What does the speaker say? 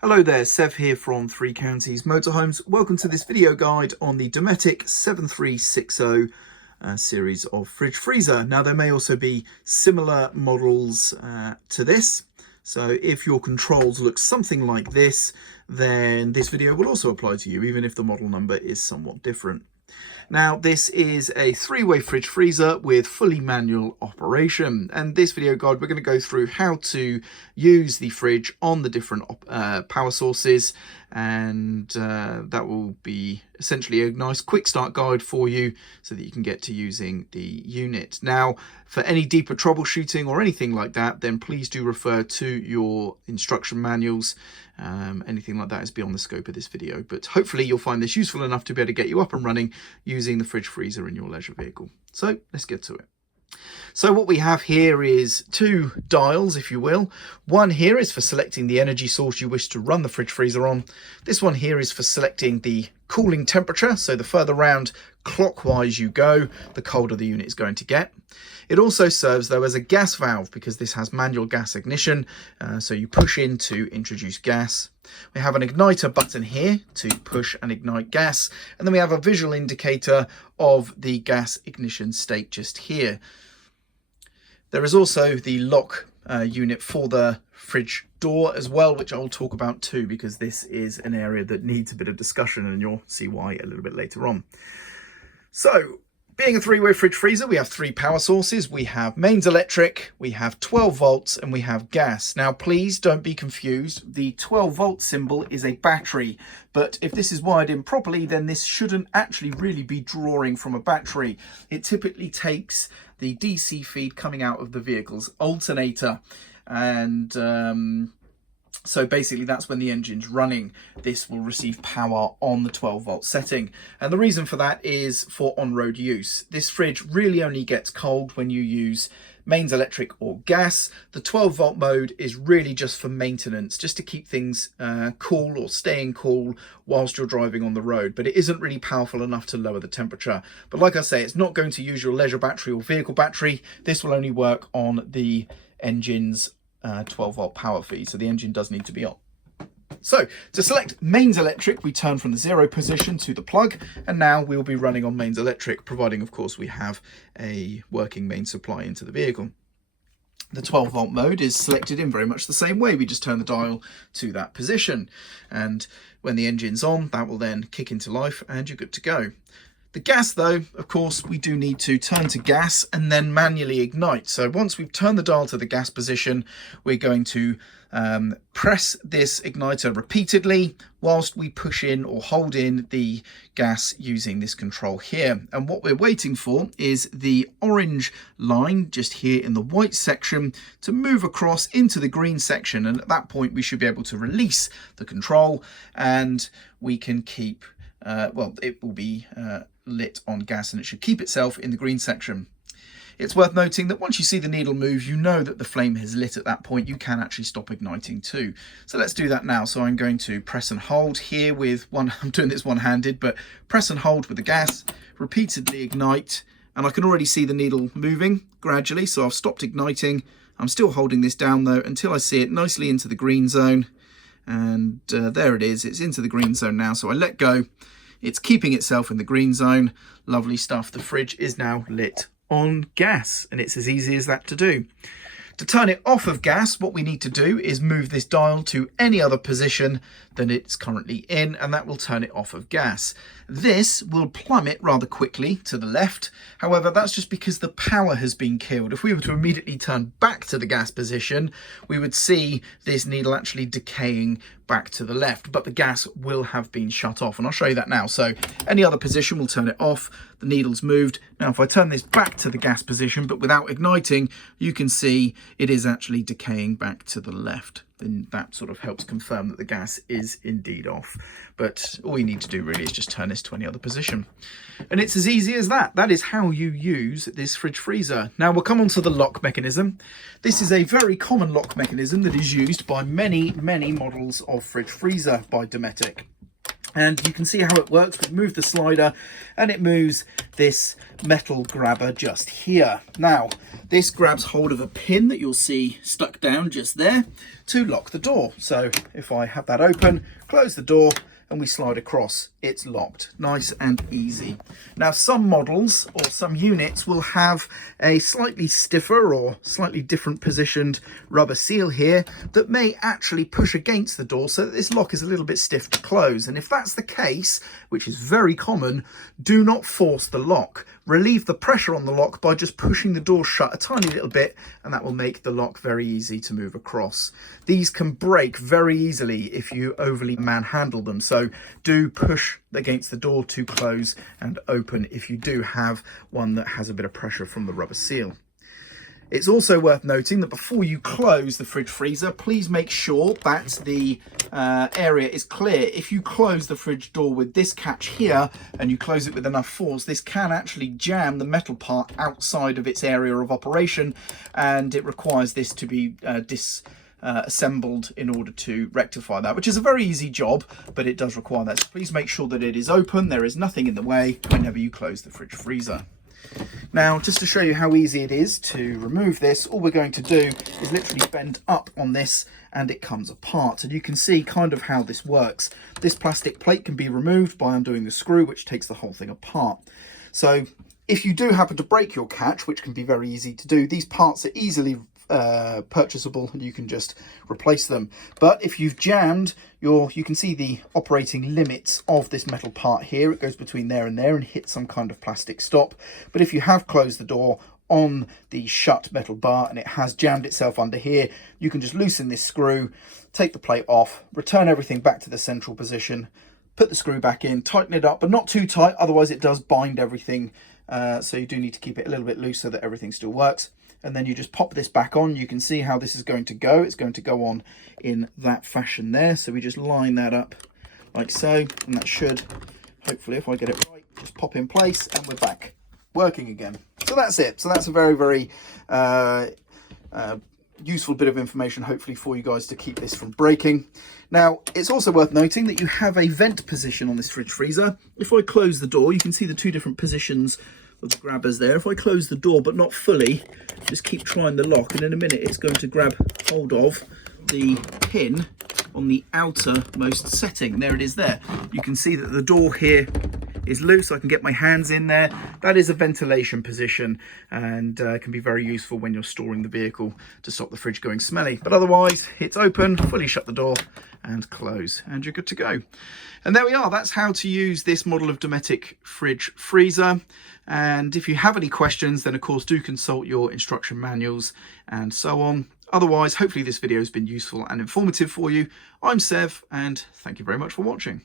Hello there, Sev here from Three Counties Motorhomes. Welcome to this video guide on the Dometic 7360 series of fridge freezer. Now there may also be similar models to this. So if your controls look something like this, then this video will also apply to you, even if the model number is somewhat different. Now this is a three-way fridge freezer with fully manual operation, and this video guide we're going to go through how to use the fridge on the different power sources, and that will be essentially a nice quick start guide for you so that you can get to using the unit. Now for any deeper troubleshooting or anything like that, then please do refer to your instruction manuals. Anything like that is beyond the scope of this video, but hopefully you'll find this useful enough to be able to get you up and running using the fridge freezer in your leisure vehicle. So let's get to it. So what we have here is two dials, if you will. One here is for selecting the energy source you wish to run the fridge freezer on. This one here is for selecting the cooling temperature. So the further round clockwise you go, the colder the unit is going to get. It also serves though as a gas valve because this has manual gas ignition. So you push in to introduce gas. We have an igniter button here to push and ignite gas. And then we have a visual indicator of the gas ignition state just here. There is also the lock unit for the fridge door as well, which I'll talk about too, because this is an area that needs a bit of discussion, and you'll see why a little bit later on. So, being a three-way fridge freezer, we have three power sources. We have mains electric, we have 12 volts, and we have gas. Now, please don't be confused. The 12 volt symbol is a battery, but if this is wired in properly, then this shouldn't actually really be drawing from a battery. It typically takes the DC feed coming out of the vehicle's alternator, and so basically that's when the engine's running. This will receive power on the 12 volt setting. And the reason for that is for on-road use. This fridge really only gets cold when you use mains electric or gas. The 12 volt mode is really just for maintenance, just to keep things cool or staying cool whilst you're driving on the road. But it isn't really powerful enough to lower the temperature. But like I say, it's not going to use your leisure battery or vehicle battery. This will only work on the engine's 12 volt power feed, so the engine does need to be on. So to select mains electric, we turn from the 0 position to the plug, and now we'll be running on mains electric, providing of course we have a working main supply into the vehicle. The 12 volt mode is selected in very much the same way. We just turn the dial to that position, and when the engine's on, that will then kick into life and you're good to go. The gas though, of course, we do need to turn to gas and then manually ignite. So once we've turned the dial to the gas position, we're going to press this igniter repeatedly whilst we push in or hold in the gas using this control here. And what we're waiting for is the orange line just here in the white section to move across into the green section. And at that point, we should be able to release the control and we can keep, well, it will be lit on gas and it should keep itself in the green section. It's worth noting that once you see the needle move, you know that the flame has lit at that point. You can actually stop igniting too. So let's do that now. So I'm going to press and hold here with one, I'm doing this one-handed, but press and hold with the gas, repeatedly ignite, and I can already see the needle moving gradually. So I've stopped igniting. I'm still holding this down though until I see it nicely into the green zone. And there it is, it's into the green zone now. So I let go. It's keeping itself in the green zone. Lovely stuff. The fridge is now lit on gas, and it's as easy as that to do. To turn it off of gas, what we need to do is move this dial to any other position than it's currently in, and that will turn it off of gas. This will plummet rather quickly to the left. However, that's just because the power has been killed. If we were to immediately turn back to the gas position, we would see this needle actually decaying back to the left, but the gas will have been shut off, and I'll show you that now. So any other position will turn it off. The needle's moved. Now if I turn this back to the gas position but without igniting, you can see it is actually decaying back to the left. Then that sort of helps confirm that the gas is indeed off. But all you need to do really is just turn this to any other position. And it's as easy as that. That is how you use this fridge freezer. Now we'll come on to the lock mechanism. This is a very common lock mechanism that is used by many models of fridge freezer by Dometic. And you can see how it works. We move the slider and it moves this metal grabber just here. Now, this grabs hold of a pin that you'll see stuck down just there to lock the door. So if I have that open, close the door, and we slide across, it's locked. Nice and easy. Now, some models or some units will have a slightly stiffer or slightly different positioned rubber seal here that may actually push against the door so that this lock is a little bit stiff to close. And if that's the case, which is very common, do not force the lock. Relieve the pressure on the lock by just pushing the door shut a tiny little bit, and that will make the lock very easy to move across. These can break very easily if you overly manhandle them, so do push against the door to close and open if you do have one that has a bit of pressure from the rubber seal. It's also worth noting that before you close the fridge freezer, please make sure that the area is clear. If you close the fridge door with this catch here and you close it with enough force, this can actually jam the metal part outside of its area of operation, and it requires this to be assembled in order to rectify that, which is a very easy job, but it does require that. So please make sure that it is open, there is nothing in the way whenever you close the fridge freezer. Now, just to show you how easy it is to remove this, all we're going to do is literally bend up on this and it comes apart. And you can see kind of how this works. This plastic plate can be removed by undoing the screw, which takes the whole thing apart. So if you do happen to break your catch, which can be very easy to do, these parts are easily purchasable and you can just replace them. But if you've jammed you can see the operating limits of this metal part here. It goes between there and hits some kind of plastic stop. But if you have closed the door on the shut metal bar and it has jammed itself under here, you can just loosen this screw, take the plate off, return everything back to the central position, put the screw back in, tighten it up, but not too tight, otherwise it does bind everything. So you do need to keep it a little bit loose so that everything still works. And then you just pop this back on. You can see how this is going to go. It's going to go on in that fashion there. So we just line that up like so, and that should, hopefully, if I get it right, just pop in place, and we're back working again. So that's it. So that's a very, very useful bit of information, hopefully, for you guys to keep this from breaking. Now, it's also worth noting that you have a vent position on this fridge freezer. If I close the door, you can see the two different positions of the grabbers there. If I close the door but not fully, just keep trying the lock, and in a minute it's going to grab hold of the pin on the outermost setting. There it is there. You can see that the door here is loose. I can get my hands in there. That is a ventilation position, and can be very useful when you're storing the vehicle to stop the fridge going smelly. But otherwise, it's open, fully shut the door and close, and you're good to go. And there we are. That's how to use this model of Dometic fridge freezer. And if you have any questions, then of course do consult your instruction manuals and so on. Otherwise, hopefully this video has been useful and informative for you. I'm Sev, and thank you very much for watching.